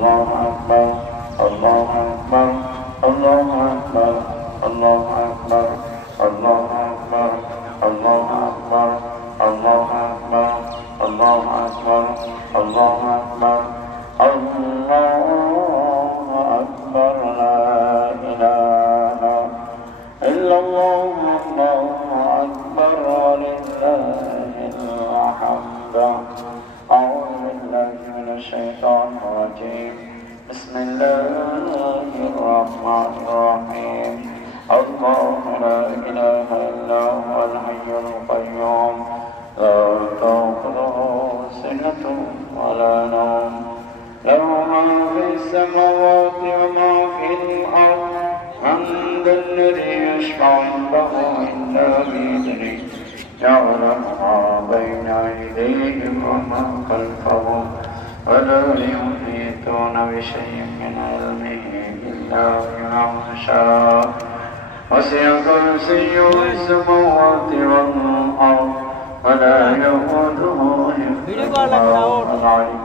الله أكبر الله أكبر الله أكبر الله أكبر الله أكبر الله أكبر الله أكبر الله أكبر الله أكبر الله أكبر لا إله إلا الله الله أكبر ولله الحمد أعوذ بالله من الشيطان الرجيم بسم الله الرحمن الرحيم الله لا إله إلا هو الحي القيوم لا تأخذه سنة ولا نوم له ما في السماوات وما في الأرض من ذا الذي يشفع عنده إلا بإذنه يعلم ما بين أيديهم وما خلفهم ولا يحيطون بشيء من علمه إلا بما شاء وسع كرسيه السماوات والأرض ولا يؤوده حفظهما العلي